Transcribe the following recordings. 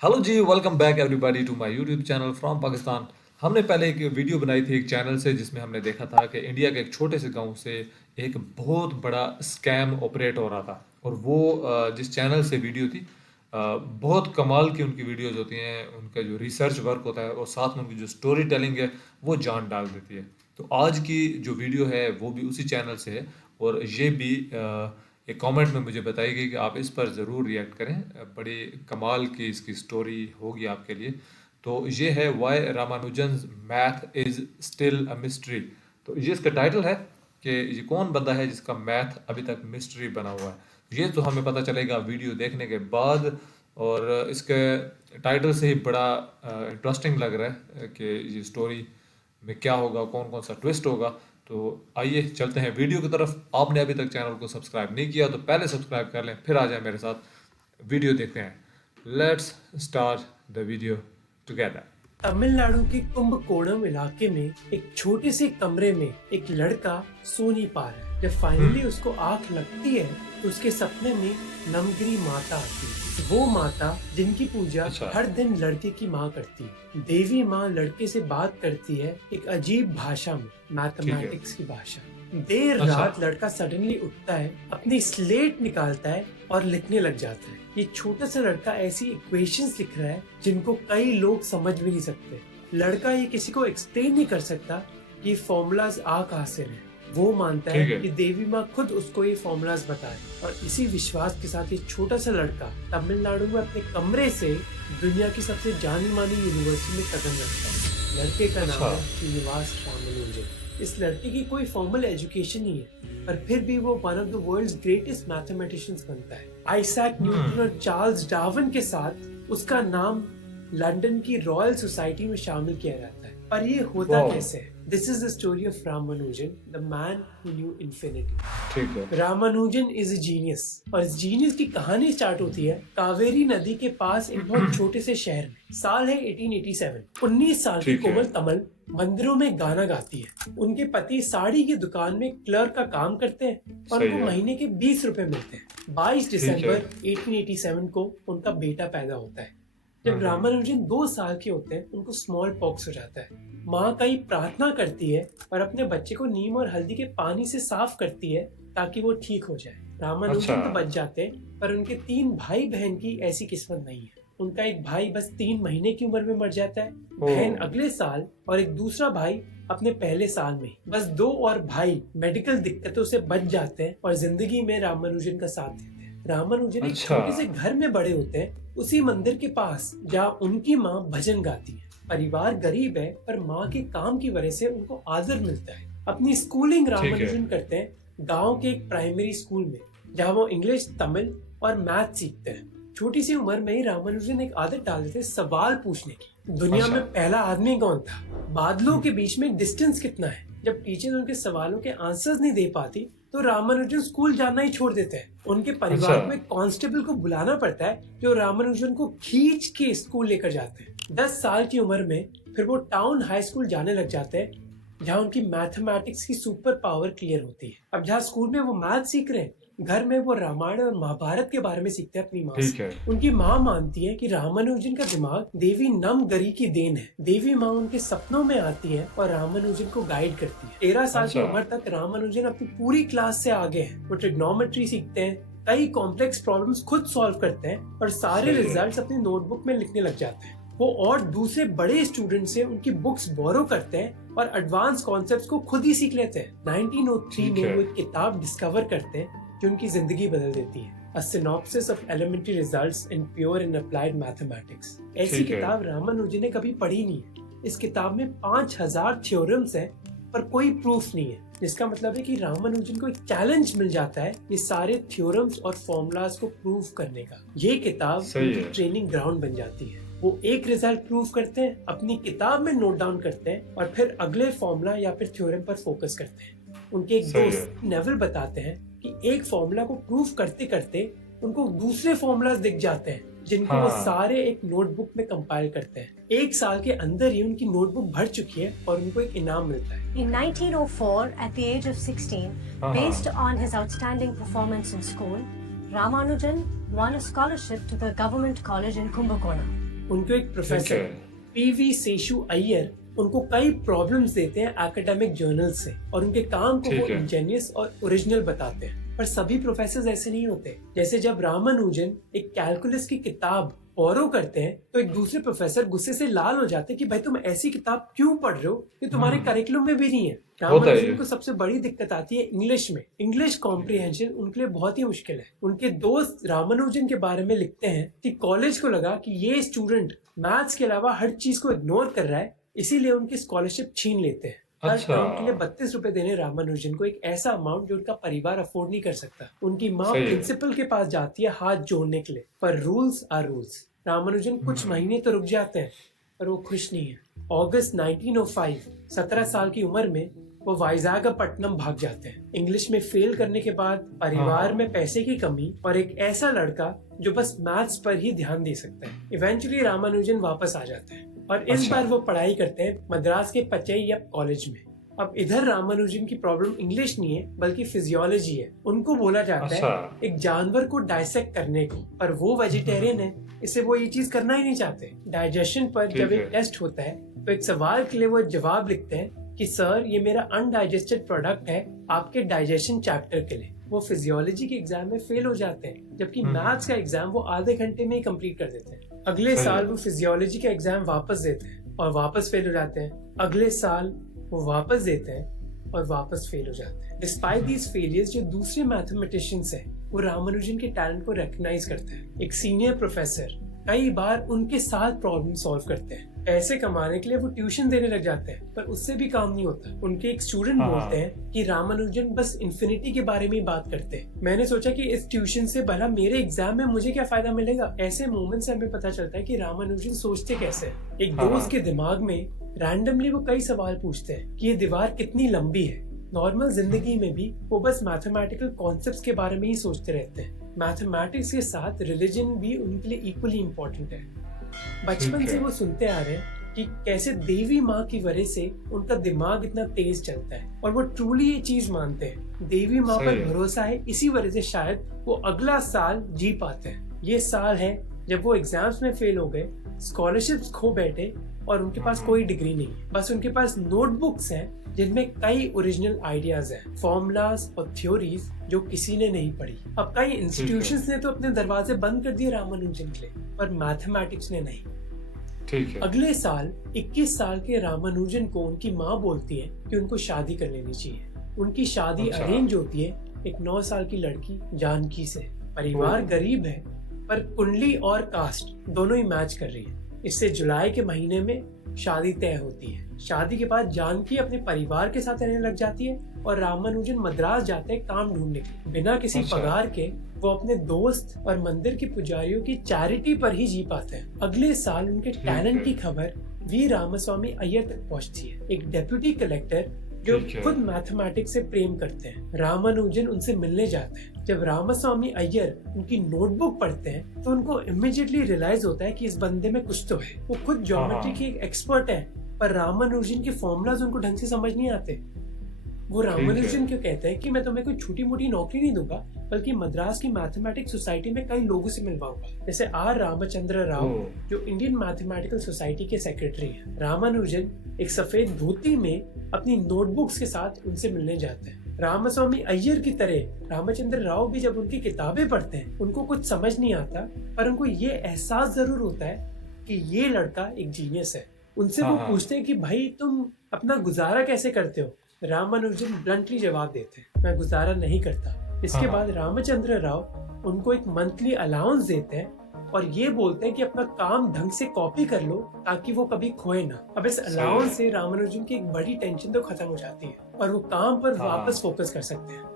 Hello ji, welcome back everybody to my YouTube channel from Pakistan. हमने पहले एक वीडियो बनाई थी एक चैनल से जिसमें हमने देखा था कि इंडिया के एक छोटे से गांव से एक बहुत बड़ा स्कैम ऑपरेट हो रहा था। और वो जिस चैनल से वीडियो थी, बहुत कमाल की उनकी वीडियोज होती हैं। उनका जो रिसर्च वर्क होता है और साथ में उनकी जो स्टोरी टेलिंग है वो जान डाल देती है। तो आज की जो वीडियो है वो भी उसी चैनल से है। और ये भी एक कमेंट में मुझे बताई गई कि आप इस पर ज़रूर रिएक्ट करें। बड़ी कमाल की इसकी स्टोरी होगी आपके लिए। तो ये है why Ramanujan math is still a mystery. तो ये इसका टाइटल है कि ये कौन बंदा है जिसका मैथ अभी तक मिस्ट्री बना हुआ है। ये तो हमें पता चलेगा वीडियो देखने के बाद। और इसके टाइटल से ही बड़ा इंटरेस्टिंग लग रहा है कि ये स्टोरी में क्या होगा, कौन कौन सा ट्विस्ट होगा। तो आइए चलते हैं वीडियो की तरफ। आपने अभी तक चैनल को सब्सक्राइब नहीं किया तो पहले सब्सक्राइब कर लें, फिर आ जाए मेरे साथ वीडियो देखते हैं। Let's start the video together. Tamil Nadu के कुंभकोणम इलाके में एक छोटे से कमरे में एक लड़का सो नहीं पा रहा है। जब फाइनली उसको आंख लगती है तो उसके सपने में नमगिरी माता आती है। वो माता जिनकी पूजा अच्छा। हर दिन लड़के की माँ करती है। देवी माँ लड़के से बात करती है एक अजीब भाषा में, मैथमेटिक्स की भाषा। देर अच्छा। रात लड़का सडनली उठता है, अपनी स्लेट निकालता है और लिखने लग जाता है। ये छोटा सा लड़का ऐसी इक्वेशंस लिख रहा है जिनको कई लोग समझ भी नहीं सकते। लड़का ये किसी को एक्सप्लेन नहीं कर सकता ये फॉर्मूलाज आ कहाँ से रहे। वो मानता ठीक है है। कि देवी माँ खुद उसको ये फॉर्मूलाज बताए। और इसी विश्वास के साथ ये छोटा सा लड़का तमिलनाडु में अपने कमरे से दुनिया की सबसे जानी मानी यूनिवर्सिटी में कदम रखता है। लड़के का नाम अच्छा। है श्रीनिवास रामानुजन। इस लड़के की कोई फॉर्मल एजुकेशन नहीं है, पर फिर भी वो one of the world's greatest mathematicians बनता है। आइजैक न्यूटन और चार्ल्स डार्विन के साथ उसका नाम लंदन की रॉयल सोसाइटी में शामिल किया जाता है। पर ये होता वाह। कैसे है? This is the story of Ramanujan, the man who knew infinity. ठीक है। रामानुजन इज अ जीनियस, और इस जीनियस की कहानी स्टार्ट होती है कावेरी नदी के पास एक बहुत छोटे से शहर में। साल है 1887। 19 साल की ठीक है। कोमल तमल मंदिरों में गाना गाती है। उनके पति साड़ी की दुकान में क्लर्क का काम करते हैं और सही उनको है। महीने के 20 रुपए मिलते हैं। 22 ठीक है। दिसंबर 1887 को उनका बेटा पैदा होता है। जब रामानुजन 2 साल के होते हैं उनको स्मॉल पॉक्स हो जाता है। माँ कई प्रार्थना करती है और अपने बच्चे को नीम और हल्दी के पानी से साफ करती है ताकि वो ठीक हो जाए। रामानुजन अच्छा। तो बच जाते हैं, पर उनके 3 भाई बहन की ऐसी किस्मत नहीं है। उनका एक भाई बस 3 महीने की उम्र में मर जाता है, बहन अगले साल, और एक दूसरा भाई अपने पहले साल में। बस 2 और भाई मेडिकल दिक्कतों से बच जाते हैं और जिंदगी में रामानुजन का साथ देते हैं। रामानुजन एक अच्छा। छोटे से घर में बड़े होते हैं, उसी मंदिर के पास जहाँ उनकी माँ भजन गाती है। परिवार गरीब है, पर माँ के काम की वजह से उनको आदर मिलता है। अपनी स्कूलिंग रामानुजन करते हैं गांव के एक प्राइमरी स्कूल में, जहाँ वो इंग्लिश, तमिल और मैथ सीखते हैं। छोटी सी उम्र में ही रामानुजन एक आदत डाल देते सवाल पूछने की। दुनिया अच्छा। में पहला आदमी कौन था? बादलों के बीच में डिस्टेंस कितना है? जब टीचर उनके सवालों के आंसर्स नहीं दे पाती तो रामानुजन स्कूल जाना ही छोड़ देते हैं। उनके परिवार अच्छा। में कांस्टेबल को बुलाना पड़ता है जो रामानुजन को खींच के स्कूल लेकर जाते हैं। 10 साल की उम्र में फिर वो टाउन हाई स्कूल जाने लग जाते हैं, जहाँ उनकी मैथमेटिक्स की सुपर पावर क्लियर होती है। अब जहाँ स्कूल में वो मैथ सीख रहे हैं, घर में वो रामायण और महाभारत के बारे में सीखते हैं अपनी माँ ठीक से। है। उनकी माँ मानती है कि रामानुजन का दिमाग देवी नमगरी की देन है। देवी माँ उनके सपनों में आती है और रामानुजन को गाइड करती है। 13 साल की अच्छा। उम्र तक रामानुजन अपनी पूरी क्लास से आगे हैं। वो ट्रिग्नोमेट्री सीखते हैं, कई कॉम्प्लेक्स प्रॉब्लम्स खुद सॉल्व करते हैं और सारे सही है। रिजल्ट्स अपनी नोटबुक में लिखने लग जाते हैं। वो और दूसरे बड़े स्टूडेंट से उनकी बुक्स बोरो करते हैं और एडवांस कॉन्सेप्ट्स को खुद ही सीख लेते हैं। 1903 ठीक में है। वो एक किताब डिस्कवर करते हैं जो उनकी जिंदगी बदल देती है, A Synopsis of Elementary Results in Pure and Applied Mathematics। ऐसी ठीक है। किताब रामानुजन ने कभी पढ़ी नहीं है। इस किताब में 5000 थ्योरम्स हैं, पर कोई प्रूफ नहीं है, जिसका मतलब है कि रामानुजन को एक चैलेंज मिल जाता है ये सारे थ्योरम्स और फॉर्मूलाज को प्रूव करने का। ये किताब सही उनकी है। ट्रेनिंग ग्राउंड बन जाती है। वो एक रिजल्ट प्रूव करते हैं, अपनी किताब में नोट डाउन करते हैं और फिर अगले फॉर्मूला या फिर थ्योरम पर फोकस करते हैं। उनके एक सही दोस्त नेविल बताते हैं कि एक फॉर्मूला को प्रूव करते करते उनको दूसरे फॉर्मूलाज दिख जाते हैं, जिनको वो हाँ। सारे एक नोटबुक में कंपाइल करते हैं। 1 साल के अंदर ही उनकी नोटबुक भर चुकी है और उनको एक इनाम मिलता है। In 1904, at the age of 16, based on his outstanding performance in school, Ramanujan won a scholarship to the government college in Kumbakonam. उनको एक ठीक प्रोफेसर है। पीवी सेशु अय्यर उनको कई प्रॉब्लम्स देते हैं एकेडमिक जर्नल से और उनके काम को वो ठीक है। इंजीनियस और ओरिजिनल बताते हैं। पर सभी प्रोफेसर ऐसे नहीं होते। जैसे जब रामानुजन एक कैलकुलस की किताब बोरो करते हैं तो एक दूसरे प्रोफेसर गुस्से से लाल हो जाते हैं कि भाई तुम ऐसी किताब क्यों पढ़ रहे हो, ये तुम्हारे करिकुलम में भी नहीं है। होता है रामानुजन ये। को सबसे बड़ी दिक्कत आती है इंग्लिश में। इंग्लिश कॉम्प्रिहेंशन उनके लिए बहुत ही मुश्किल है। उनके दोस्त रामानुजन के बारे में लिखते हैं कि कॉलेज को लगा कि ये स्टूडेंट मैथ्स के अलावा हर चीज को इग्नोर कर रहा है, इसीलिए उनकी स्कॉलरशिप छीन लेते हैं। हर अच्छा। टर्म के लिए 32 रुपए देने रामानुजन को, एक ऐसा अमाउंट जो उनका परिवार अफोर्ड नहीं कर सकता। उनकी माँ सही है। प्रिंसिपल के पास जाती है हाथ जोड़ने के लिए, पर रूल्स आर रूल्स। रामानुजन कुछ महीने तो रुक जाते हैं पर वो खुश नहीं है। अगस्त 1905, 17 साल की उम्र में वो वाइजागपट्टनम भाग जाते हैं। इंग्लिश में फेल करने के बाद परिवार में पैसे की कमी और एक ऐसा लड़का जो बस मैथ्स पर ही ध्यान दे सकता है। इवेंचुअली रामानुजन वापस आ जाते हैं और इस अच्छा। बार वो पढ़ाई करते हैं मद्रास के पचैयप्पा कॉलेज में। अब इधर रामानुजन की प्रॉब्लम इंग्लिश नहीं है बल्कि फिजियोलॉजी है। उनको बोला जाता अच्छा। है एक जानवर को डाइसेक्ट करने को, पर वो वेजिटेरियन है, इससे वो ये चीज करना ही नहीं चाहते। डाइजेशन पर ठीक जब है। एक टेस्ट होता है तो एक सवाल के लिए वो जवाब लिखते हैं कि सर ये मेरा अनडाइजेस्टेड प्रोडक्ट है आपके डाइजेशन चैप्टर के लिए। वो फिजियोलॉजी के एग्जाम में फेल हो जाते हैं, जबकि मैथ्स का एग्जाम वो आधे घंटे में ही कंप्लीट कर देते हैं। अगले सही साल है। वो फिजियोलॉजी का एग्जाम वापस देते हैं और वापस फेल हो जाते हैं। अगले साल वो वापस देते हैं और वापस फेल हो जाते हैं। डिस्पाइट दीज फेलियर्स जो दूसरे मैथमेटिशियंस हैं वो रामानुजन के टैलेंट को रिकॉग्नाइज करते हैं। एक सीनियर प्रोफेसर कई बार उनके साथ प्रॉब्लम सॉल्व करते हैं। पैसे कमाने के लिए वो ट्यूशन देने लग जाते हैं, पर उससे भी काम नहीं होता। उनके एक स्टूडेंट हाँ। बोलते हैं कि रामानुजन बस इन्फिनिटी के बारे में ही बात करते हैं। मैंने सोचा कि इस ट्यूशन से भला मेरे एग्जाम में मुझे क्या फायदा मिलेगा। ऐसे मोमेंट से हमें पता चलता है कि रामानुजन सोचते कैसे हैं। एक हाँ। दोस्त के दिमाग में रैंडमली वो कई सवाल पूछते हैं कि ये दीवार कितनी लंबी है। नॉर्मल जिंदगी में भी वो बस मैथमेटिकल कॉन्सेप्ट्स के बारे में ही सोचते रहते हैं। मैथमेटिक्स के साथ रिलीजन भी उनके लिए इक्वली इम्पोर्टेंट है। बचपन ठीक से है। वो सुनते आ रहे हैं कि कैसे देवी माँ की वजह से उनका दिमाग इतना तेज चलता है और वो ट्रूली ये चीज मानते हैं। देवी माँ सही पर है। भरोसा है, इसी वजह से शायद वो अगला साल जी पाते हैं। ये साल है जब वो एग्जाम्स में फेल हो गए, स्कॉलरशिप्स खो बैठे और उनके पास कोई डिग्री नहीं है। बस उनके पास नोटबुक्स हैं जिनमें कई ओरिजिनल आइडियाज हैं, फॉर्मूलाज और थ्योरीज जो किसी ने नहीं पढ़ी। अब कई इंस्टीट्यूशंस ने तो अपने दरवाजे बंद कर दिए रामानुजन के लिए, पर मैथमेटिक्स ने नहीं। ठीक है। अगले साल 21 साल के रामानुजन को उनकी माँ बोलती है कि उनको शादी कर लेनी चाहिए। उनकी शादी अच्छा। अरेंज होती है एक 9 साल की लड़की जानकी से। परिवार ओह। गरीब है पर कुंडली और कास्ट दोनों ही मैच कर रही है। इससे जुलाई के महीने में शादी तय होती है। शादी के बाद जानकी अपने परिवार के साथ रहने लग जाती है और रामानुजन मद्रास जाते हैं काम ढूंढने के लिए। बिना किसी अच्छा। पगार के वो अपने दोस्त और मंदिर के पुजारियों की चैरिटी पर ही जी पाते हैं। अगले साल उनके टैलेंट है। की खबर वी रामास्वामी अय्यर तक पहुंचती है, एक डेप्यूटी कलेक्टर जो ठीक है। खुद मैथमेटिक्स से प्रेम करते हैं। रामानुजन उनसे मिलने जाते हैं। जब रामास्वामी अय्यर उनकी नोटबुक पढ़ते हैं तो उनको इमीडिएटली रियलाइज होता है कि इस बंदे में कुछ तो है। वो खुद ज्योमेट्री के एक एक्सपर्ट है, पर रामानुजन के फॉर्मूलाज उनको ढंग से समझ नहीं आते। वो रामानुजन क्यों कहते हैं कि मैं तुम्हें कोई छोटी मोटी नौकरी नहीं दूंगा, बल्कि मद्रास की मैथमेटिक्स सोसाइटी में कई लोगों से मिलवाऊंगा, जैसे आर रामचंद्र राव ओह। जो इंडियन मैथमेटिकल सोसाइटी के सेक्रेटरी हैं। रामानुजन एक सफेद धोती में अपनी नोटबुक्स के साथ उनसे मिलने जाते हैं। रामास्वामी अय्यर की तरह रामचंद्र राव भी जब उनकी किताबें पढ़ते हैं उनको कुछ समझ नहीं आता, पर उनको ये एहसास जरूर होता है कि ये लड़का एक जीनियस है। उनसे वो हाँ। पूछते हैं कि भाई तुम अपना गुजारा कैसे करते हो। रामानुजन ब्लंटली जवाब देते हैं, मैं गुजारा नहीं करता। इसके हाँ। बाद रामचंद्र राव उनको एक मंथली अलाउंस देते हैं और ये बोलते हैं कि अपना काम ढंग से कॉपी कर लो ताकि वो कभी खोए ना। अब इस सही अलाउंस है। से रामानुजन की एक बड़ी टेंशन तो खत्म हो जाती है और वो काम पर हाँ। वापस फोकस कर सकते हैं।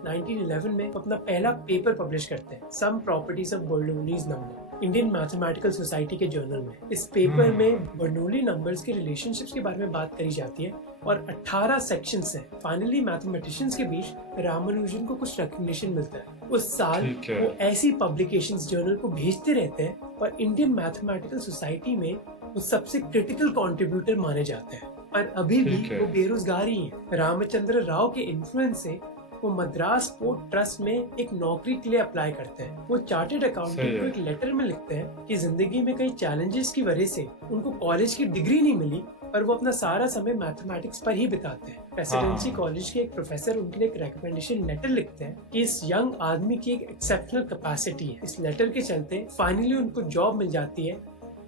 1911 में वो अपना पहला पेपर पब्लिश करते हैं, some properties of Bernoulli's numbers, Indian Mathematical Society के जर्नल में। इस पेपर में बर्नौली नंबर्स के रिलेशनशिप्स के बारे में बात करी जाती है और 18 सेक्शंस हैं। फाइनली मैथमेटिशियंस के बीच रामानुजन को कुछ रिकॉग्निशन मिलता है। उस साल ठीक है। वो ऐसी पब्लिकेशंस जर्नल को भेजते रहते हैं और इंडियन मैथमेटिकल सोसाइटी में वो सबसे क्रिटिकल कंट्रीब्यूटर माने जाते हैं। पर अभी भी ठीक है। वो बेरोजगार ही हैं। रामचंद्र राव के इन्फ्लुएंस से वो मद्रास पोर्ट ट्रस्ट में एक नौकरी के लिए अप्लाई करते हैं। वो चार्टर्ड सही अकाउंटेंट है। को एक लेटर में लिखते हैं कि जिंदगी में कई चैलेंजेस की वजह से उनको कॉलेज की डिग्री नहीं मिली, पर वो अपना सारा समय मैथमेटिक्स पर ही बिताते हैं। प्रेसिडेंसी कॉलेज के एक प्रोफेसर उनके लिए एक रिकमेंडेशन लेटर लिखते हैं कि इस यंग आदमी की एक एक्सेप्शनल कैपेसिटी है। इस लेटर के चलते फाइनली उनको जॉब मिल जाती है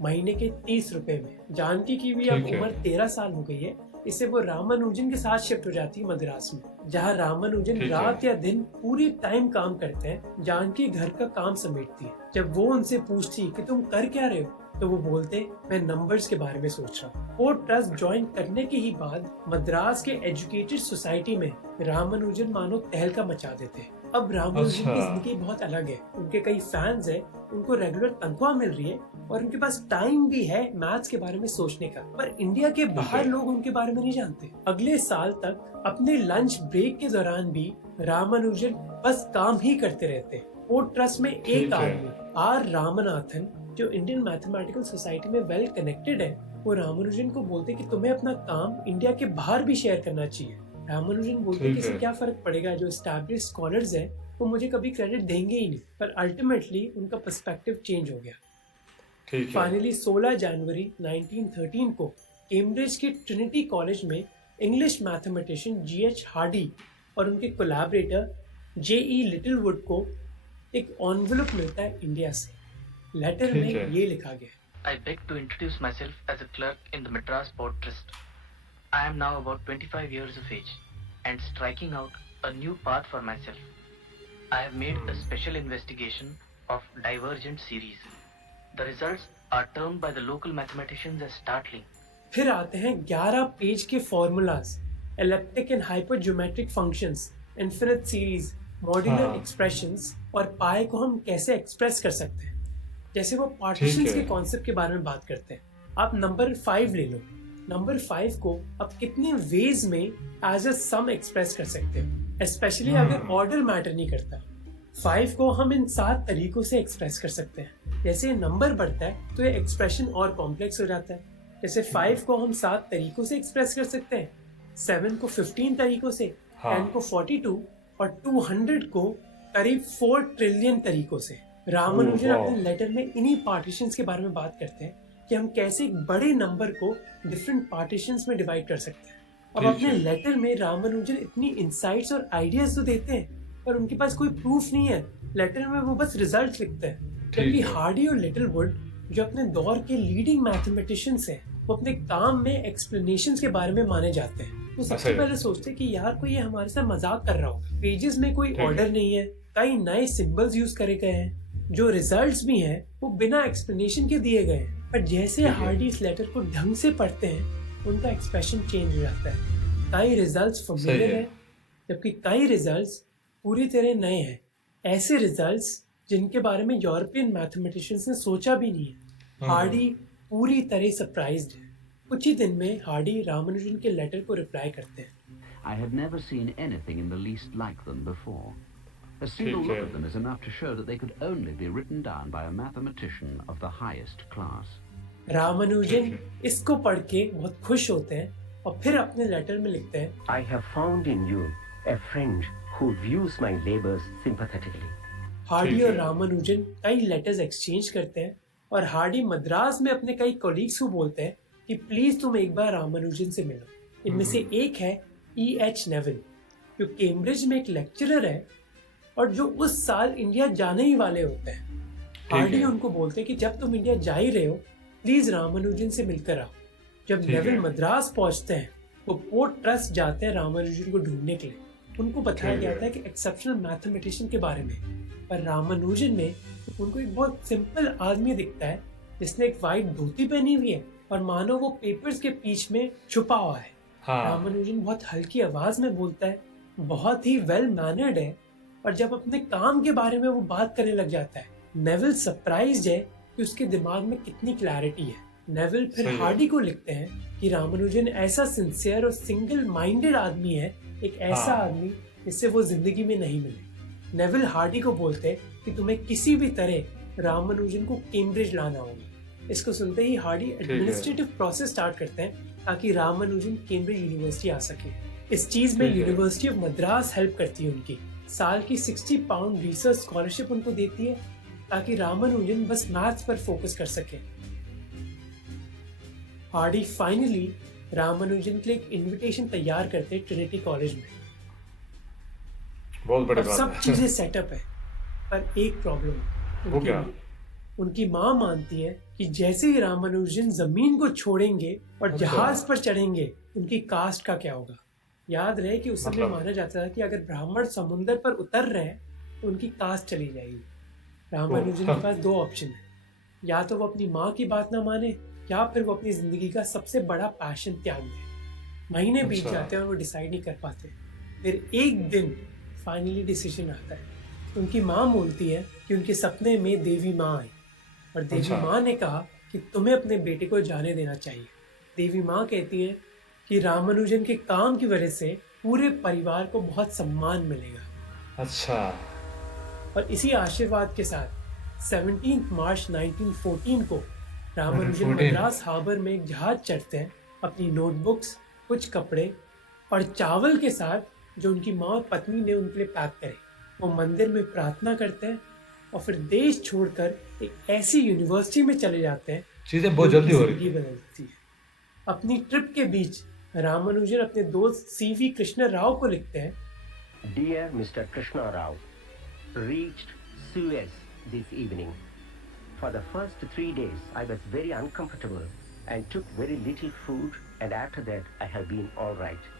महीने के 30 रुपए में। जानकी की भी अब ठीक है। उम्र 13 साल हो गई है। इससे वो रामानुजन के साथ शिफ्ट हो जाती है मद्रास में, जहाँ रामानुजन ठीक है। रात या दिन पूरी टाइम काम करते हैं। जानकी घर का काम समेटती है। जब वो उनसे पूछती कि तुम कर क्या रहे हो, तो वो बोलते मैं नंबर्स के बारे में सोच रहा हूँ। पोर्ट ट्रस्ट ज्वाइन करने के ही बाद मद्रास के एजुकेटेड सोसाइटी में रामानुजन मानो तहलका मचा देते हैं। अब रामानुजन की अच्छा। जिंदगी बहुत अलग है। उनके कई फैंस हैं, उनको रेगुलर तनख्वाह मिल रही है और उनके पास टाइम भी है मैथ्स के बारे में सोचने का। पर इंडिया के बाहर लोग उनके बारे में नहीं जानते। अगले साल तक अपने लंच ब्रेक के दौरान भी रामानुजन बस काम ही करते रहते हैं। पोर्ट ट्रस्ट में ठीक एक है। आदमी आर रामनाथन, जो इंडियन मैथमेटिकल सोसाइटी में वेल कनेक्टेड है, वो रामानुजन को बोलते कि तुम्हें अपना काम इंडिया के बाहर भी शेयर करना चाहिए। रामानुजन बोलते ठीक कि इससे है। क्या फर्क पड़ेगा, जो एस्टैब्लिश्ड स्कॉलर्स हैं वो मुझे कभी क्रेडिट देंगे ही नहीं। पर अल्टीमेटली उनका पर्सपेक्टिव चेंज हो गया। ठीक है। फाइनली 16 जनवरी 1913 को कैम्ब्रिज के ट्रिनिटी कॉलेज में इंग्लिश मैथमेटिशियन G.H. हार्डी और उनके कोलैबोरेटर J.E. लिटिलवुड को एक एनवेलप मिलता है इंडिया से। लेटर ठीक में है। ये लिखा गया, I beg to introduce myself as a clerk in the Madras Port Trust. I am now about 25 years of age and striking out a new path for myself. I have made a special investigation of divergent series. The results are termed by the local mathematicians as startling. फिर आते हैं 11 page के formulas, elliptic and hypergeometric functions, infinite series, modular हाँ। Expressions और pi को हम कैसे express कर सकते हैं। जैसे वो पार्टीशंस ठीक है। के कॉन्सेप्ट के बारे में बात करते हैं। आप नंबर 5 ले लो। नंबर 5 को आप कितने वेज में एज अ सम एक्सप्रेस कर सकते हो, स्पेशली अगर ऑर्डर मैटर नहीं करता। 5 को हम इन 7 तरीकों से एक्सप्रेस कर सकते हैं। जैसे नंबर बढ़ता है तो ये एक्सप्रेशन और कॉम्प्लेक्स हो जाता है। जैसे 5 को हम 7 तरीकों से एक्सप्रेस कर सकते हैं, 7 को 15 तरीकों से, हाँ। 10 को 42 और 200 को करीब 4 ट्रिलियन तरीकों से। रामानुजन वाह। अपने लेटर में इन्हीं पार्टीशंस के बारे में बात करते हैं कि हम कैसे एक बड़े नंबर को डिफरेंट पार्टीशंस में डिवाइड कर सकते हैं। अब ठीक अपने है। लेटर में रामानुजन इतनी इंसाइट्स और आइडियाज तो देते हैं, पर उनके पास कोई प्रूफ नहीं है। लेटर में वो बस रिजल्ट लिखते हैं। ठीक जबकि है। हार्डी और लिटिलवुड, जो अपने दौर के लीडिंग मैथमेटिशियंस हैं, वो अपने काम में एक्सप्लेनेशंस के बारे में माने जाते हैं। तो सबसे अच्छा। पहले सोचते हैं कि यार कोई ये हमारे साथ मजाक कर रहा होगा। पेजेस में कोई ठीक है। ऑर्डर नहीं है, कई नए सिंबल्स यूज करे गए हैं, जो रिजल्ट्स भी हैं वो बिना एक्सप्लेनेशन के दिए गए हैं। पर जैसे ठीक है। हार्डी इस लेटर को ढंग से पढ़ते हैं, उनका एक्सप्रेशन चेंज हो जाता है। कई रिजल्ट्स फैमिलियर सही है। हैं, जबकि कई रिजल्ट्स पूरी तरह नए हैं। ऐसे रिजल्ट्स जिनके बारे में यूरोपियन मैथमेटिशियंस ने सोचा भी नहीं है। हार्डी पूरी तरह सरप्राइज्ड है। कुछ ही दिन में हार्डी रामानुजन के लेटर को रिप्लाई करते हैं। I had never seen anything in the least like them before. A single look at them is enough to show that they could only be written down by a mathematician of the highest class. Ramanujan ठीक इसको पढ़ के बहुत खुश होते हैं और फिर अपने लेटर में लिखते हैं, I have found in you a friend who views my labors sympathetically. Hardy ठीक और है। रामानुजन कई लेटर्स एक्सचेंज करते हैं और हार्डी मद्रास में अपने कई कोलीग्स को बोलते हैं कि प्लीज तुम एक बार रामानुजन से मिलो। इनमें से एक है E.H. नेविल, जो कैम्ब्रिज में एक लेक्चरर है और जो उस साल इंडिया जाने ही वाले होते हैं। हार्डी है। उनको बोलते हैं कि जब तुम इंडिया जा ही रहे हो, प्लीज रामानुजन से मिलकर आओ। जब ठीक नेविल है। मद्रास पहुंचते हैं, वो पोर्ट ट्रस्ट जाते हैं रामानुजन को ढूंढने के लिए। उनको बताया ठीक गया है। था कि एक्सेप्शनल मैथमेटिशियन के बारे में, पर रामानुजन में उनको एक बहुत सिंपल आदमी दिखता है जिसने एक वाइट धोती पहनी हुई है और मानो वो पेपर्स के बीच में छुपा हुआ है। हाँ। रामानुजन बहुत हल्की आवाज में बोलता है, बहुत ही वेल मैनर्ड है, और जब अपने काम के बारे में वो बात करने लग जाता है, नेविल सरप्राइज्ड है कि उसके दिमाग में कितनी क्लैरिटी है। नेविल फिर सही है। हार्डी को लिखते हैं कि रामानुजन ऐसा सिंसियर और सिंगल माइंडेड आदमी है, एक ऐसा हाँ। आदमी जिससे वो जिंदगी में नहीं मिले। नेविल हार्डी को बोलते हैं कि तुम्हें किसी भी तरह रामानुजन को कैम्ब्रिज लाना होगा। इसको सुनते ही हार्डी है। एडमिनिस्ट्रेटिव प्रोसेस स्टार्ट करते हैं ताकि रामानुजन कैम्ब्रिज यूनिवर्सिटी आ सके। इस चीज में ठीक है। यूनिवर्सिटी ऑफ मद्रास हेल्प करती है उनकी। साल की 60 पाउंड रिसर्च स्कॉलरशिप उनको देती है ताकि रामानुजन बस मैथ्स पर फोकस कर सके। हार्डी फाइनली रामानुजन के लिए एक इनविटेशन तैयार करते ट्रिनिटी कॉलेज में। बहुत बड़ी और बात सब है। चीजें सेटअप है, पर एक प्रॉब्लम। वो क्या? उनकी माँ मानती है कि जैसे ही रामानुजन जमीन को छोड़ेंगे और अच्छा। जहाज पर चढ़ेंगे, उनकी कास्ट का क्या होगा। याद रहे कि उस समय मतलब? माना जाता था कि अगर ब्राह्मण समुद्र पर उतर रहे हैं तो उनकी कास्ट चली जाएगी। रामानुजन के पास दो ऑप्शन है, या तो वो अपनी माँ की बात ना माने या फिर वो अपनी जिंदगी का सबसे बड़ा पैशन त्याग दे। महीने बीत अच्छा। जाते हैं और वो डिसाइड नहीं कर पाते। फिर एक दिन फाइनली डिसीजन आता है। उनकी माँ बोलती है कि उनके सपने में देवी माँ आई और देवी अच्छा। माँ ने कहा कि तुम्हें अपने बेटे को जाने देना चाहिए। देवी माँ कहती है कि रामानुजन के काम की वजह से पूरे परिवार को बहुत सम्मान मिलेगा। अच्छा। और इसी आशीर्वाद के साथ 17 मार्च 1914 को रामानुजन 1914 मद्रास हार्बर में एक जहाज चढ़ते हैं अपनी नोटबुक्स, कुछ कपड़े और चावल के साथ जो उनकी माँ और पत्नी ने उनके लिए पैक करे। वो मंदिर में प्रार्थना करते हैं और फिर देश छोड़कर एक ऐसी यूनिवर्सिटी में चले जाते हैं चीजें बहुत जल्दी हो रही जिंदगी बदलती है। अपनी ट्रिप के बीच रामानुजन अपने दोस्त सीवी कृष्ण राव को लिखते हैं, Dear Mr. Krishna Rao, reached Suez this evening. For the first 3 days, I was very uncomfortable and took very little food, and after that, I have been all right.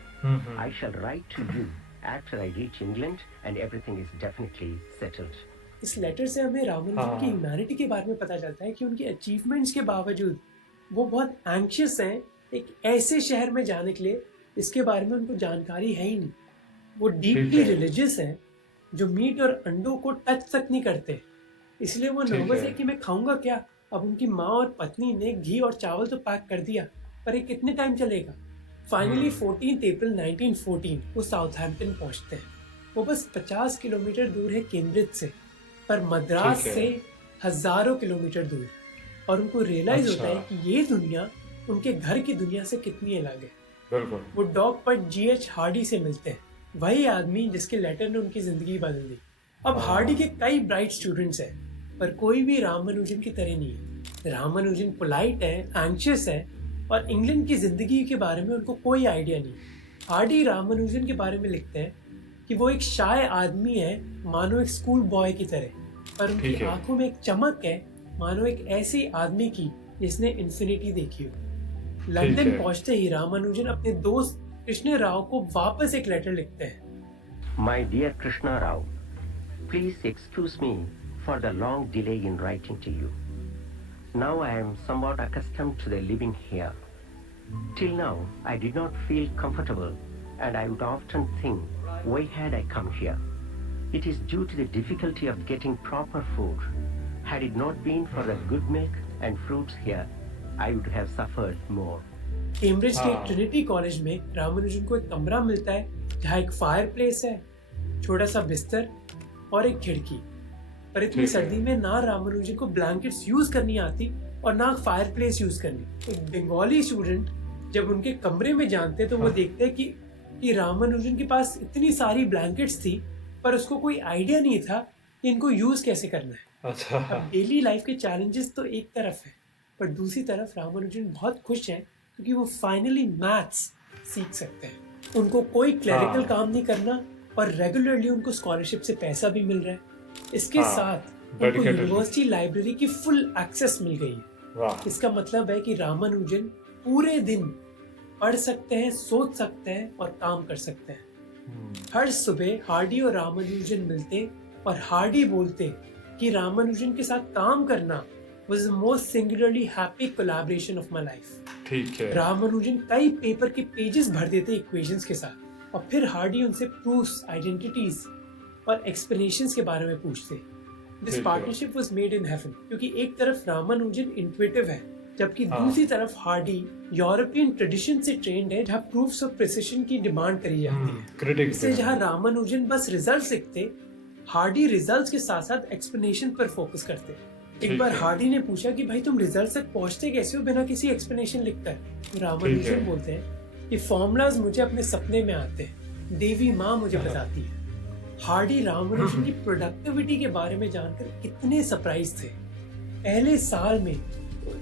I shall write to you after I reach England, and everything is definitely settled. इस letter से हमें रामानुजन की humanity के बारे में पता चलता है कि उनके अचीवमेंट्स के बावजूद वो बहुत एंग्शियस हैं एक ऐसे शहर में जाने के लिए इसके बारे में उनको जानकारी है ही नहीं। वो डीपली रिलीजियस हैं जो मीट और अंडों को टच तक नहीं करते, इसलिए वो नर्वस है कि मैं खाऊंगा क्या। अब उनकी माँ और पत्नी ने घी और चावल तो पैक कर दिया, पर ये कितने टाइम चलेगा। फाइनली 14 अप्रैल 1914 वो साउथहैम्पटन पहुंचते हैं। वो बस 50 किलोमीटर दूर है कैम्ब्रिज से, पर मद्रास से हजारों किलोमीटर दूर। और उनको रियलाइज होता है कि ये दुनिया उनके घर की दुनिया से कितनी अलग है। बिल्कुल। वो डॉग पर जीएच हार्डी से मिलते हैं, वही आदमी जिसके लेटर ने उनकी जिंदगी बदल दी। अब हार्डी के कई ब्राइट स्टूडेंट्स हैं, पर कोई भी रामानुजन की तरह नहीं है। रामानुजन पोलाइट है, एंग्शियस है और इंग्लैंड की जिंदगी के बारे में उनको कोई आइडिया नहीं। हार्डी रामानुजन के बारे में लिखते हैं कि वो एक शाय आदमी है, मानो एक स्कूल बॉय की तरह, पर उनकी आंखों में एक चमक है मानो एक ऐसे आदमी की जिसने इन्फिनिटी देखी हो। लंदन पहुंचते ही रामानुजन अपने दोस्त कृष्ण राव को वापस एक लेटर लिखते हैं। My dear Krishna Rao, please excuse me for the long delay in writing to you. Now I am somewhat accustomed to the living here. Till now, I did not feel comfortable, and I would often think, why had I come here? It is due to the difficulty of getting proper food. Had it not been for the good milk and fruits here, I would have suffered more. Cambridge के Trinity college में रामानुजन को एक कमरा मिलता है जहाँ एक fire place है, छोटा सा बिस्तर और एक खिड़की। पर इतनी सर्दी में ना रामानुजन को ब्लैंकेट्स यूज करनी आती और ना फायर प्लेस यूज करनी। एक बंगाली स्टूडेंट जब उनके कमरे में जानते तो वो देखते कि रामानुजन के पास इतनी सारी ब्लैंकेट्स थी, पर उसको कोई आइडिया नहीं था कि इनको यूज कैसे करना है। अच्छा। अब डेली लाइफ के चैलेंजेस तो एक तरफ है, पर दूसरी तरफ रामानुजन बहुत खुश हैं क्योंकि वो फाइनली मैथ्स सीख सकते हैं। उनको कोई क्लरिकल काम नहीं करना और रेगुलरली उनको स्कॉलरशिप से पैसा भी मिल रहा है। इसके साथ उनको यूनिवर्सिटी लाइब्रेरी की फुल एक्सेस मिल गई है। इसका मतलब है कि रामानुजन पूरे दिन पढ़ सकते हैं, सोच सकते हैं और काम कर सकते हैं। हर सुबह हार्डी और रामानुजन मिलते और हार्डी बोलते कि रामानुजन के साथ काम करना was the most singularly happy collaboration of my life. ठीक है। रामानुजन कई पेपर के पेजेस भर देते इक्वेशंस के साथ और फिर हार्डी उनसे प्रूफ्स, आइडेंटिटीज और एक्सप्लेनेशंस के बारे में पूछते। This partnership was made in heaven, क्योंकि एक तरफ रामानुजन इंट्यूटिव है जबकि दूसरी तरफ हार्डी यूरोपियन ट्रेडिशन से ट्रेंड है जहाँ प्रूफ्स ऑफ प्रिसिशन की डिमांड करी जाती है। इससे जहाँ रामानुजन बस रिजल्ट लिखते, हार्डी रिजल्ट्स के साथ साथ एक्सप्लेनेशन पर फोकस करते। एक बार हार्डी ने पूछा कि भाई तुम रिजल्ट तक पहुंचते कैसे हो बिना किसी एक्सप्लेनेशन लिखकर। रामानुजन बोलते हैं ये फॉर्मूलाज मुझे अपने सपने में आते हैं, देवी माँ मुझे बताती है। हार्डी रामानुजन की प्रोडक्टिविटी के बारे में जानकर कितने सरप्राइज थे। पहले साल में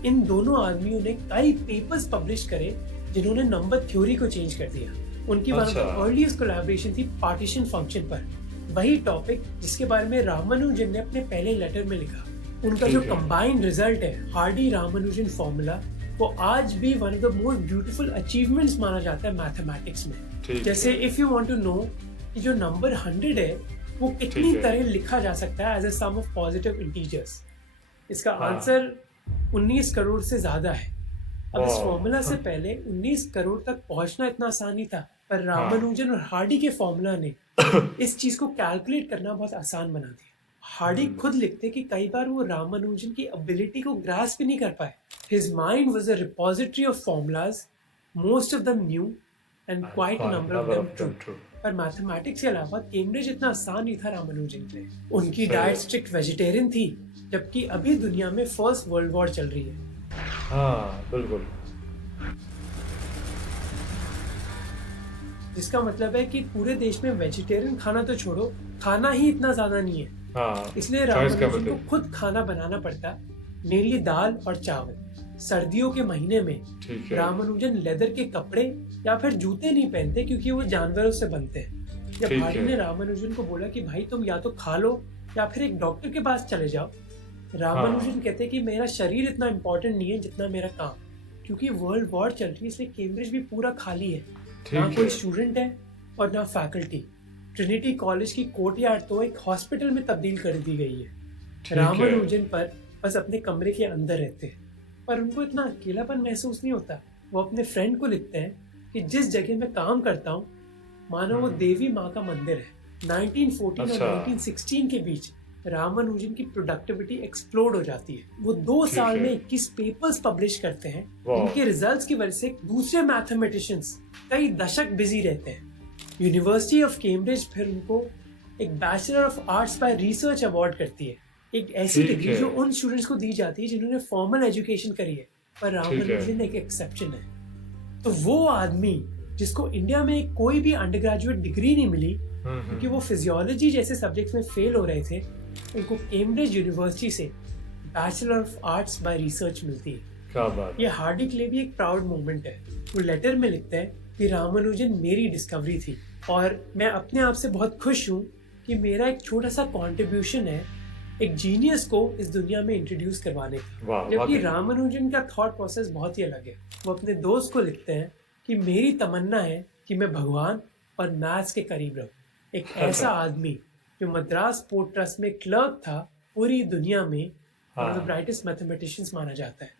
इन दोनों आदमियों ने कई पेपर्स पब्लिश करे जिन्होंने नंबर थ्योरी को चेंज कर दिया। उनकी one of the earliest collaboration थी पार्टीशन फंक्शन पर, वही टॉपिक जिसके बारे में रामानुजन ने अपने पहले लेटर में लिखा। उनका जो कंबाइंड रिजल्ट है हार्डी रामानुजन फॉर्मूला, वो आज भी one of the most beautiful achievements माना जाता है मैथमेटिक्स में। जैसे if you want to know कि जो नंबर 100 है वो कितनी तरह लिखा जा सकता है as a sum of positive integers, इसका आंसर 19 करोड़ से ज्यादा है। अब इस फॉर्मूला से पहले 19 करोड़ तक पहुंचना इतना आसान नहीं था, पर रामानुजन और हार्डी के फॉर्मूला ने इस चीज को कैलकुलेट करना बहुत आसान बना दिया। हार्डी खुद लिखते कि कई बार वो रामानुजन की एबिलिटी को ग्रास्प नहीं कर पाए। His mind was a repository of formulas, most of them new and quite number of them true. पर मैथमेटिक्स के अलावा कैम्ब्रिज इतना आसान नहीं था रामानुजन के लिए। उनकी डाइट स्ट्रिक्ट वेजिटेरियन थी, जबकि अभी दुनिया में फर्स्ट वर्ल्ड वॉर चल रही है। हाँ बिल्कुल। जिसका मतलब है कि पूरे देश में वेजिटेरियन खाना तो छोड़ो, खाना ही इतना ज्यादा नहीं है। इसलिए रामानुजन को खुद खाना बनाना पड़ता, मेनली दाल और चावल। सर्दियों के महीने में रामानुजन लेदर के कपड़े या फिर जूते नहीं पहनते क्योंकि वो जानवरों से बनते हैं। जब हार्डी ने रामानुजन को बोला कि भाई तुम या तो खा लो या फिर एक डॉक्टर के पास चले जाओ, रामानुजन कहते कि मेरा शरीर इतना इम्पोर्टेंट नहीं है जितना मेरा काम, क्योंकि वर्ल्ड वॉर चल रही है इसलिए कैम्ब्रिज भी पूरा खाली है, ना कोई स्टूडेंट है और ना फैकल्टी। ट्रिनिटी कॉलेज की कोर्टयार्ड तो एक हॉस्पिटल में तब्दील कर दी गई है। रामानुजन पर बस अपने कमरे के अंदर रहते हैं, पर उनको इतना अकेलापन महसूस नहीं होता। वो अपने फ्रेंड को लिखते हैं कि जिस जगह मैं काम करता हूँ मानो वो देवी माँ का मंदिर है। 1914 और 1916 के बीच रामानुजन की प्रोडक्टिविटी एक्सप्लोड हो जाती है। वो 2 साल में 21 पेपर्स पब्लिश करते हैं। उनके रिजल्ट्स की वजह से दूसरे मैथमेटिशियंस कई दशक बिजी रहते हैं। यूनिवर्सिटी ऑफ कैम्ब्रिज फिर उनको एक bachelor of arts bye research award करती है, एक ऐसी डिग्री जो उन स्टूडेंट्स को दी जाती है जिन्होंने फॉर्मल एजुकेशन करी है। पर रामानुजन एक एक्सेप्शन है। तो वो आदमी जिसको इंडिया में कोई भी अंडर ग्रेजुएट डिग्री नहीं मिली क्योंकि वो फिजियोलॉजी जैसे सब्जेक्ट्स में फेल हो रहे थे, उनको कैम्ब्रिज यूनिवर्सिटी से bachelor of arts bye research मिलती है। क्या बात। ये हार्डी के लिए भी एक प्राउड मोमेंट है। वो लेटर में लिखते हैं कि रामानुजन मेरी डिस्कवरी थी और मैं अपने आप से बहुत खुश हूँ कि मेरा एक छोटा सा कॉन्ट्रीब्यूशन है एक जीनियस को इस दुनिया में इंट्रोड्यूस करवाने का। जबकि रामानुजन का थॉट प्रोसेस बहुत ही अलग है। वो अपने दोस्त को लिखते हैं कि मेरी तमन्ना है कि मैं भगवान और मैथ्स के करीब रहूं। एक ऐसा आदमी जो मद्रास पोर्ट ट्रस्ट में क्लर्क था, पूरी दुनिया में one of the brightest mathematicians माना जाता है।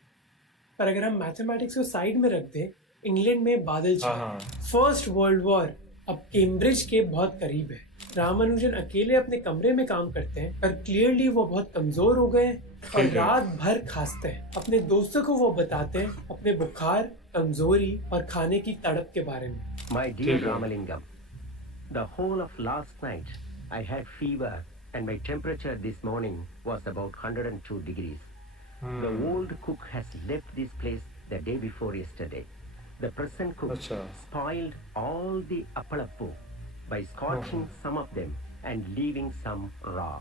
पर अगर हम मैथमेटिक्स को साइड में रख दें, इंग्लैंड में बादल छाए। फर्स्ट वर्ल्ड वॉर अब कैम्ब्रिज के बहुत करीब है। रामानुजन अकेले अपने कमरे में काम करते हैं, पर क्लियरली वो बहुत कमजोर हो गए और रात भर खांसते हैं। अपने दोस्तों को वो बताते हैं अपने बुखार, कमजोरी और खाने की तड़प के बारे में। My dear Ramalingam, the whole of last night I had fever and my temperature this morning was about 102 degrees. The old cook has left this place the day before yesterday. The present cook spoiled all the appalappu by scorching some of them and leaving some raw.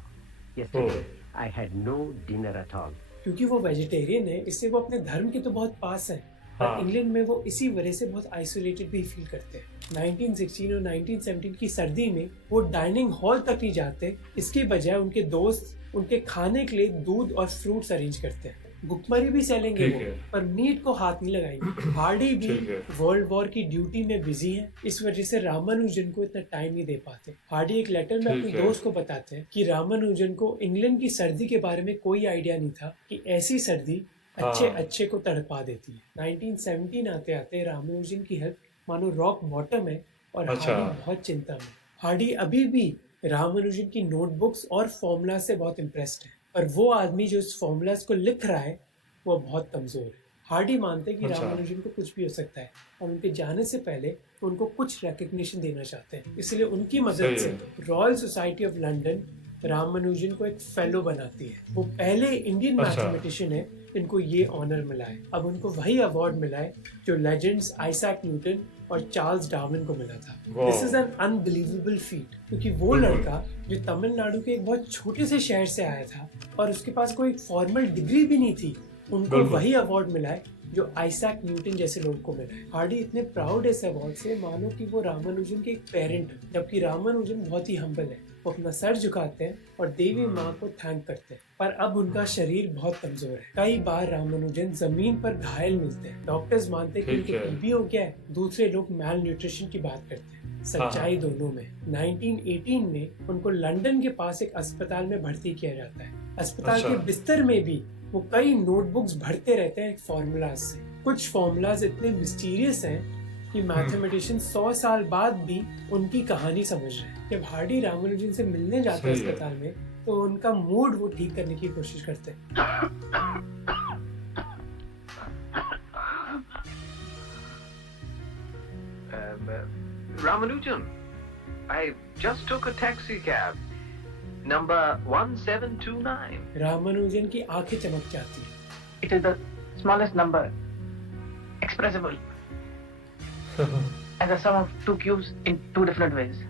Yesterday I had no dinner at all. क्योंकि वो vegetarian है, इससे वो अपने धर्म के तो बहुत पास है, पर इंग्लैंड में वो इसी वजह से बहुत आइसोलेटेड भी फील करते हैं। 1916 और 1917 की सर्दी में वो डाइनिंग हॉल तक नहीं जाते, इसकी बजाय उनके दोस्त उनके खाने के लिए दूध और फ्रूट्स अरेंज करते हैं। भुखमरी भी सहलेंगे वो, पर मीट को हाथ नहीं लगाएंगे। हार्डी भी वर्ल्ड वॉर की ड्यूटी में बिजी हैं, इस वजह से रामानुजन को इतना टाइम नहीं दे पाते। हार्डी एक लेटर में अपने दोस्त को बताते हैं कि रामानुजन को इंग्लैंड की सर्दी के बारे में कोई आइडिया नहीं था कि ऐसी सर्दी अच्छे को तड़पा देती है। 1917 आते आते रामानुजन की हेल्थ मानो रॉक बॉटम है और हार्डी बहुत चिंता में। हार्डी अभी भी रामानुजन की नोटबुक्स और फॉर्मूला से बहुत इम्प्रेस्ड है, पर वो आदमी जो इस फॉर्मूलाज को लिख रहा है वो बहुत कमजोर है। हार्डी मानते हैं कि रामानुजन को कुछ भी हो सकता है और उनके जाने से पहले उनको कुछ रिकग्निशन देना चाहते हैं, इसलिए उनकी मदद से royal society of London Ramanujan को एक फेलो बनाती है। वो पहले इंडियन मैथमेटिशियन है इनको ये ऑनर मिला है। अब उनको वही अवार्ड मिला है जो लेजेंड्स आइजैक न्यूटन और चार्ल्स डार्विन को मिला था। This is an unbelievable feet, क्योंकि वो लड़का जो तमिलनाडु के एक बहुत छोटे से शहर से आया था और उसके पास कोई फॉर्मल डिग्री भी नहीं थी, उनको वही अवार्ड मिला है जो आइजैक न्यूटन जैसे लोगों को मिला है। हार्डी इतने प्राउड है इस अवार्ड से, मानो कि वो रामानुजन के एक पेरेंट है, जबकि रामानुजन बहुत ही हम्बल है। वो अपना सर झुकाते हैं और देवी माँ को थैंक करते हैं, पर अब उनका शरीर बहुत कमजोर है। कई बार रामानुजन जमीन पर घायल मिलते हैं। डॉक्टर्स मानते हैं कि उनको टीबी हो गया है, दूसरे लोग मैल न्यूट्रिशन की बात करते हैं। सच्चाई दोनों में। 1918 में उनको लंदन के पास एक अस्पताल में भर्ती किया जाता है। अस्पताल के बिस्तर में भी वो कई नोटबुक्स भरते रहते हैं फॉर्मूलाज से। कुछ फॉर्मूलाज इतने मिस्टीरियस हैं कि मैथमेटिशियन 100 साल बाद भी उनकी कहानी समझ रहे हैं। जब हार्डी रामानुजन से मिलने जाते हैं अस्पताल में, तो उनका मूड वो ठीक करने की कोशिश करते हैं। Ramanujan, I just took a taxi cab. Number 1729. Ramanujan की आंखें चमक जाती है। It is the smallest number expressible as a sum of two cubes in two different ways.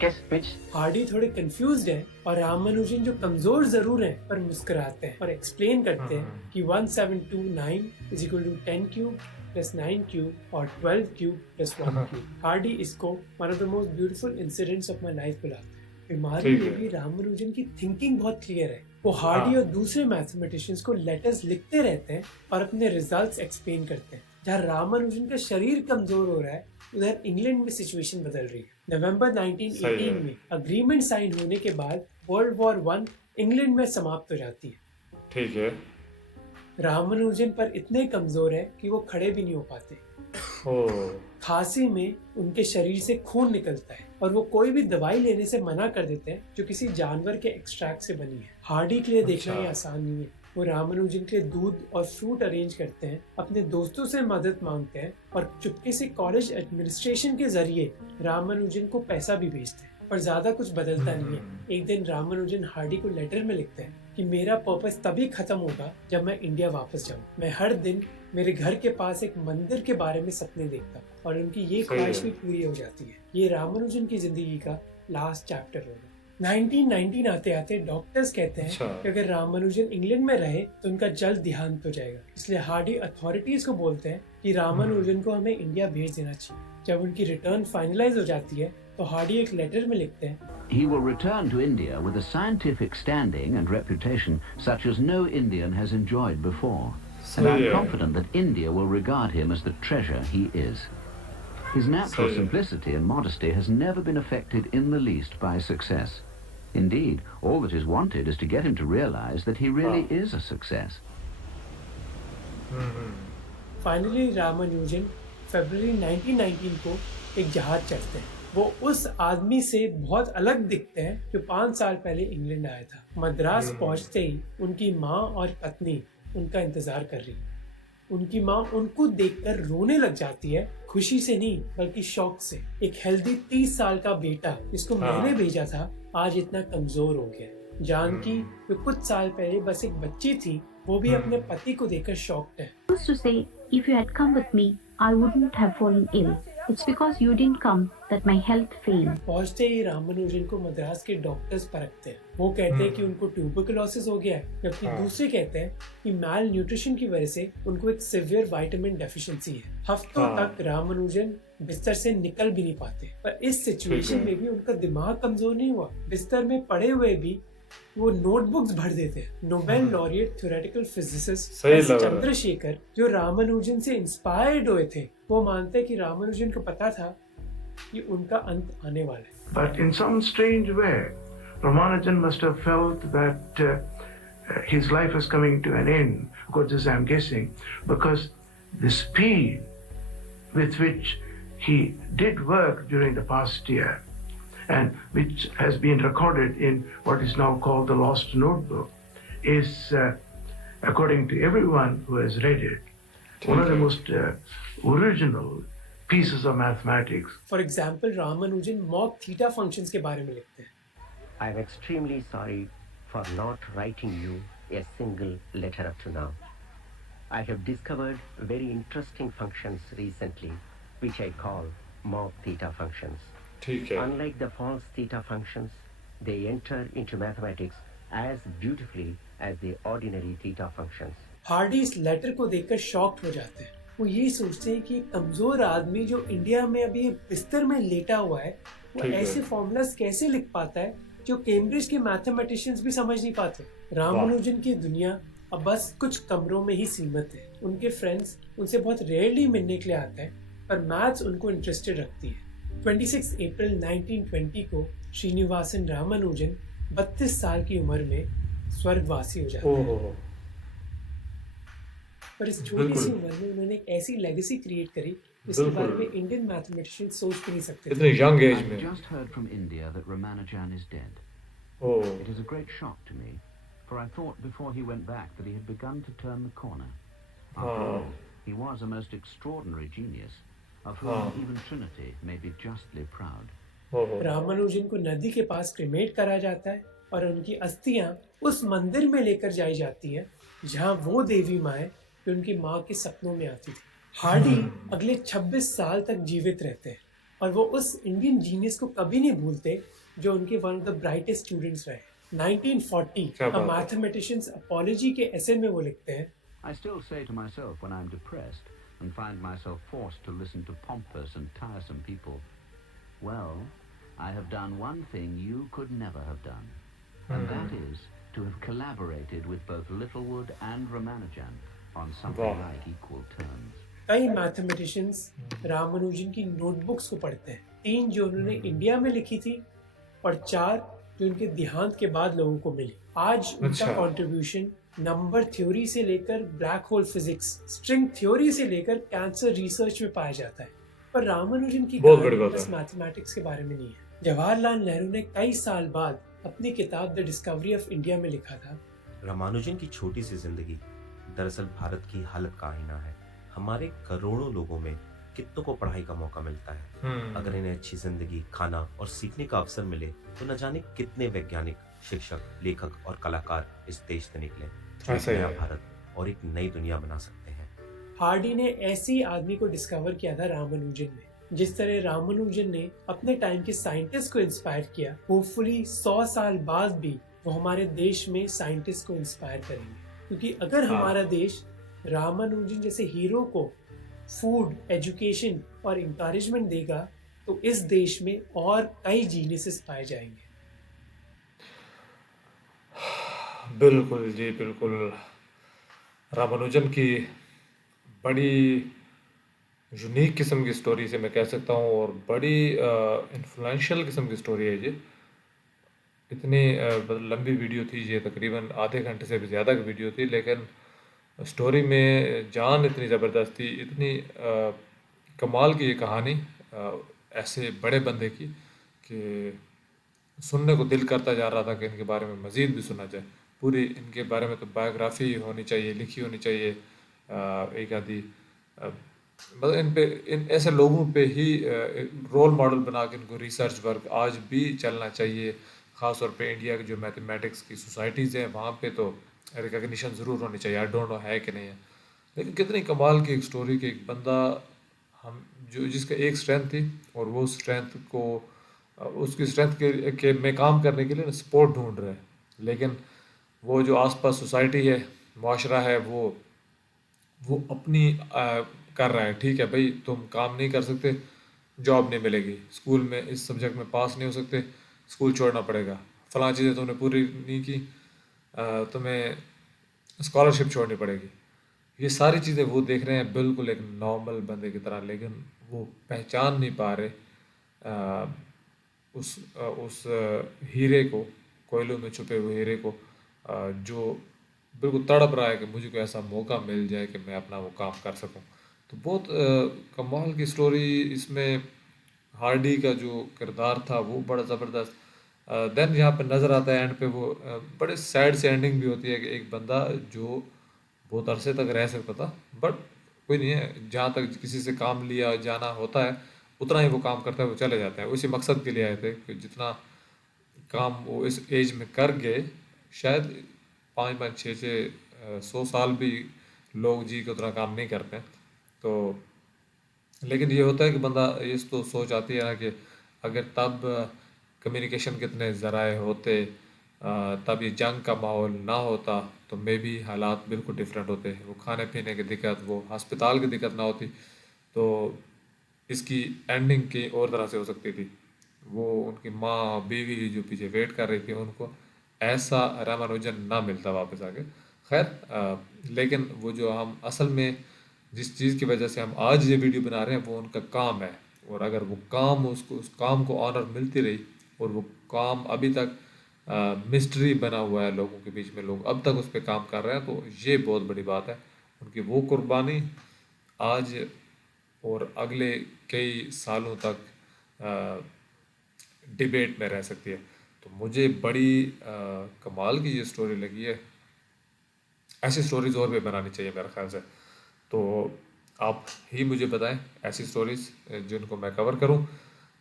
Guess which? Hardy थोड़े कंफ्यूज्ड हैं और रामानुजन जो कमजोर जरूर हैं पर मुस्कुराते हैं और एक्सप्लेन करते हैं कि 1729 is equal to 10 cube plus 9 cube और 12 cube plus 1 cube. हार्डी इसको one of the most beautiful incidents of my life बुलाते हैं। बीमारी में भी रामानुजन की थिंकिंग बहुत क्लियर है। वो हार्डी और दूसरे मैथमेटिशियंस को लेटर्स लिखते रहते हैं और अपने रिजल्ट्स एक्सप्लेन करते हैं। जहाँ रामानुजन का शरीर कमजोर हो रहा है, उधर इंग्लैंड में सिचुएशन बदल रही है। नवंबर 1918 में अग्रीमेंट साइन होने के बाद वर्ल्ड वॉर 1 इंग्लैंड में समाप्त हो जाती है। ठीक है। रामानुजन पर इतने कमजोर है कि वो खड़े भी नहीं हो पाते। खांसी में उनके शरीर से खून निकलता है और वो कोई भी दवाई लेने से मना कर देते हैं जो किसी जानवर के एक्सट्रैक्ट से बनी है। हार्डी के लिए देखना ये आसान नहीं है। वो रामानुजन के लिए दूध और फ्रूट अरेंज करते हैं, अपने दोस्तों से मदद मांगते हैं और चुपके से कॉलेज एडमिनिस्ट्रेशन के जरिए रामानुजन को पैसा भी भेजते हैं, पर ज्यादा कुछ बदलता नहीं है। एक दिन रामानुजन हार्डी को लेटर में लिखते हैं कि मेरा पर्पस तभी खत्म होगा जब मैं इंडिया वापस जाऊं। मैं हर दिन मेरे घर के पास एक मंदिर के बारे में सपने देखता हूं और उनकी ये ख्वाहिश भी पूरी हो जाती है। ये रामानुजन की जिंदगी का लास्ट चैप्टर होगा। 1919 आते आते डॉक्टर्स कहते हैं कि अगर रामानुजन इंग्लैंड में रहे तो उनका जल्द देहांत हो जाएगा। इसलिए हार्डी अथॉरिटीज को बोलते हैं कि रामानुजन को हमें इंडिया भेज देना चाहिए। जब उनकी रिटर्न फाइनलाइज हो जाती है तो हार्डी एक लेटर में लिखते हैं, He will return to India with a scientific standing and reputation such as no Indian has enjoyed before. And I'm confident that India will regard him as the treasure he is. His natural simplicity and modesty has never been affected in the least by success. Indeed, all that is wanted is to get him to realize that he really is a success. Finally Ramanujan फरवरी 1919 को एक जहाज चढ़ते हैं। वो उस आदमी से बहुत अलग दिखते हैं जो 5 साल पहले इंग्लैंड आया था। मद्रास पहुंचते ही उनकी माँ और पत्नी उनका इंतजार कर रही। उनकी माँ उनको देखकर रोने लग जाती है, खुशी से नहीं बल्कि शौक से। एक हेल्दी 30 साल का बेटा जिसको मैंने भेजा था आज इतना कमजोर हो गया। जानकी जो कुछ साल पहले बस एक बच्ची थी, वो भी अपने पति को देखकर शॉक्ड है। Used to say, if you had come with me, I wouldn't have fallen ill. It's because you didn't come that my health failed. पहुंचते ही रामानुजन को मद्रास के डॉक्टर्स परखते हैं। वो कहते हैं कि उनको ट्यूबरकुलोसिस हो गया है, जबकि दूसरे कहते हैं कि मैल न्यूट्रिशन की वजह से उनको एक सिवियर विटामिन डेफिशिएंसी है। हफ्तों तक रामानुजन बिस्तर से निकल भी नहीं पाते, पर इस सिचुएशन में भी उनका दिमाग कमजोर नहीं हुआ। बिस्तर में पड़े हुए भी वो नोटबुक्स भर देते हैं। Nobel laureate theoretical physicist Chandrashekhar जो रामानुजन से इंस्पायर्ड हुए थे, वो मानते हैं कि रामानुजन को पता था कि उनका अंत आने वाला है। But in some strange way, Ramanujan must have felt that his life was coming to an end. Of course, this I'm guessing, because the speed with which he did work during the past year, and which has been recorded in what is now called the Lost Notebook, is, according to everyone who has read it, one of the most original pieces of mathematics. For example, Ramanujan mock theta functions के बारे में लिखते हैं। I am extremely sorry for not writing you a single letter up to now. I have discovered very interesting functions recently, which I call mob theta functions. ठीक है Unlike the false theta functions, they enter into mathematics as beautifully as the ordinary theta functions. Hardy इस letter को देखकर shocked हो जाते हैं। वो ये सोचते हैं कि एक कमजोर आदमी जो इंडिया में अभी बिस्तर में लेटा हुआ है, वो ठीक है। ऐसे फॉर्मूलाज कैसे लिख पाता है जो कैम्ब्रिज के मैथमेटिशियंस भी समझ नहीं पाते। रामानुजन की दुनिया अब बस कुछ कमरों में ही सीमित है। उनके फ्रेंड्स उनसे बहुत रेयरली मिलने के लिए आते हैं, पर मैथ्स उनको इंटरेस्टेड रखती है। 26 अप्रैल 1920 को श्रीनिवासन रामानुजन 32 साल की उम्र में स्वर्गवासी हो जाते हैं। ओहो पर इस छोटी सी उम्र में उन्होंने एक ऐसी लेगेसी क्रिएट करी जिसके बारे में इंडियन मैथमेटिशियन सोच भी नहीं सकते थे। इतने यंग एज I've में just heard from India that Ramanujan is dead. Oh It is a great shock to me, for I thought before he went back that he had begun to turn the corner. After हाँ all, he was a most extraordinary genius, of whom हाँ even Trinity may be justly proud. ओहो रामानुजन को नदी के पास cremate करा जाता है और उनकी अस्थियां उस मंदिर में लेकर जाई जाती हैं जहां वो देवी माँ है जो उनकी माँ के सपनों में आती थी। हार्डी अगले 26 साल तक जीवित रहते हैं और वो उस इंडियन जीनियस को कभी नहीं भूलते जो उनके one of the brightest students रहे। 1940 क्या अ बात है मैथमेटिशियंस अपॉलजी के एसे में वो लिखते हैं, I still say to myself when I'm depressed and find myself forced to listen to pompous and tiresome people, well, I have done one thing you could never have done, and that is to have collaborated with both Littlewood and Ramanujan on something वाह like equal terms. कई mathematicians Ramanujan की notebooks को पढ़ते हैं, 3 जो उन्होंने India में लिखी थी और 4 जो उनके देहांत के बाद लोगों को मिली। आज उनका अच्छा कंट्रीब्यूशन नंबर थ्योरी से लेकर black hole physics, string theory से लेकर कैंसर रिसर्च में पाया जाता है। पर रामानुजन की बहुत बड़ी कहानी बात बस है मैथमेटिक्स के बारे में नहीं है। जवाहरलाल नेहरू ने कई साल बाद अपनी किताब द डिस्कवरी ऑफ इंडिया में लिखा था, रामानुजन की छोटी सी जिंदगी दरअसल भारत की हालत का आईना है। हमारे करोड़ों लोगों में कितनों को पढ़ाई का मौका मिलता है। अगर इन्हें अच्छी जिंदगी, खाना और सीखने का अवसर मिले तो न जाने कितने वैज्ञानिक, शिक्षक, लेखक और कलाकार इस देश से निकले जो एक ऐसा ही नया है भारत और एक नई दुनिया बना सकते हैं। हार्डी ने ऐसे ही आदमी को डिस्कवर किया था रामानुजन में। जिस तरह रामानुजन ने अपने टाइम के साइंटिस्ट को इंस्पायर किया, होपफुली 100 साल बाद भी वो हमारे देश में साइंटिस्ट को इंस्पायर करेंगे। क्योंकि अगर हाँ हमारा देश रामानुजन जैसे हीरो को फूड, एजुकेशन और इंकरेजमेंट देगा तो इस देश में और कई जीनियसेस पाए जाएंगे। बिल्कुल जी बिल्कुल। रामानुजन की बड़ी यूनिक किस्म की स्टोरी से मैं कह सकता हूँ और बड़ी इन्फ्लुएंशियल किस्म की स्टोरी है ये। इतनी लंबी वीडियो थी ये, तकरीबन आधे घंटे से भी ज़्यादा की वीडियो थी, लेकिन स्टोरी में जान इतनी ज़बरदस्त थी, इतनी कमाल की ये कहानी ऐसे बड़े बंदे की कि सुनने को दिल करता जा रहा था कि इनके बारे में मज़ीद भी सुना जाए। पूरी इनके बारे में तो बायोग्राफी होनी चाहिए, लिखी होनी चाहिए एक आधी, मतलब इन ऐसे लोगों पे ही रोल मॉडल बना के इनको रिसर्च वर्क आज भी चलना चाहिए। ख़ास तौर पे इंडिया की जो मैथमेटिक्स की सोसाइटीज़ हैं वहाँ पे तो रिकग्निशन ज़रूर होनी चाहिए। आई डोंट नो है कि नहीं है, लेकिन कितनी कमाल की एक स्टोरी कि एक बंदा हम जो जिसका एक स्ट्रेंथ थी और वो स्ट्रेंथ को उसकी स्ट्रेंथ के में काम करने के लिए सपोर्ट ढूंढ रहे हैं, लेकिन वो जो आसपास सोसाइटी है, माशरा है, वो अपनी कर रहा है। ठीक है भाई, तुम काम नहीं कर सकते, जॉब नहीं मिलेगी, स्कूल में इस सब्जेक्ट में पास नहीं हो सकते, स्कूल छोड़ना पड़ेगा, फलां चीज़ें तुमने पूरी नहीं की, तुम्हें स्कॉलरशिप छोड़नी पड़ेगी। ये सारी चीज़ें वो देख रहे हैं बिल्कुल एक नॉर्मल बंदे की तरह, लेकिन वो पहचान नहीं पा रहे उस हीरे को, कोयलों में छुपे हुए हीरे को, जो बिल्कुल तड़प रहा है कि मुझे कोई ऐसा मौका मिल जाए कि मैं अपना वो काम कर सकूं। तो बहुत कमाल की स्टोरी इसमें। हार्डी का जो किरदार था वो बड़ा ज़बरदस्त। देन यहाँ पे नज़र आता है एंड पे वो बड़े सैड से एंडिंग भी होती है कि एक बंदा जो बहुत अरसे तक रह सकता था, बट कोई नहीं है, जहाँ तक किसी से काम लिया जाना होता है उतना ही वो काम करता है, वो चले जाते हैं। उसी मकसद के लिए आए थे कि जितना काम वो इस एज में कर गए, शायद 5-5, 6-6, 100 साल भी लोग जी के उतना काम नहीं करते हैं। तो लेकिन ये होता है कि बंदा ये तो सोच आती है ना कि अगर तब कम्युनिकेशन कितने ज़राए होते, तब ये जंग का माहौल ना होता, तो मे भी हालात बिल्कुल डिफरेंट होते। वो खाने पीने की दिक्कत, वो अस्पताल की दिक्कत ना होती, तो इसकी एंडिंग की और तरह से हो सकती थी। वो उनकी माँ बीवी जो पीछे वेट कर रही थी, उनको ऐसा रामानुजन ना मिलता वापस आके। खैर, लेकिन वो जो हम असल में जिस चीज़ की वजह से हम आज ये वीडियो बना रहे हैं, वो उनका काम है। और अगर वो काम, उसको उस काम को ऑनर मिलती रही और वो काम अभी तक मिस्ट्री बना हुआ है लोगों के बीच में, लोग अब तक उस पर काम कर रहे हैं, तो ये बहुत बड़ी बात है। उनकी वो कुर्बानी आज और अगले कई सालों तक डिबेट में रह सकती है। तो मुझे बड़ी कमाल की ये स्टोरी लगी है। ऐसी स्टोरीज़ और भी बनानी चाहिए मेरे ख्याल से। तो आप ही मुझे बताएं ऐसी स्टोरीज़ जिनको मैं कवर करूं।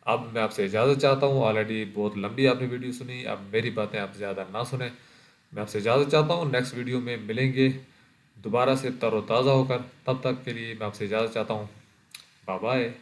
अब मैं आपसे इजाज़त चाहता हूं। ऑलरेडी बहुत लंबी आपने वीडियो सुनी, अब मेरी बातें आप ज़्यादा ना सुने। मैं आपसे इजाज़त चाहता हूं। नेक्स्ट वीडियो में मिलेंगे दोबारा से तरोताज़ा होकर। तब तक के लिए मैं आपसे इजाज़त चाहता हूं। Bye bye.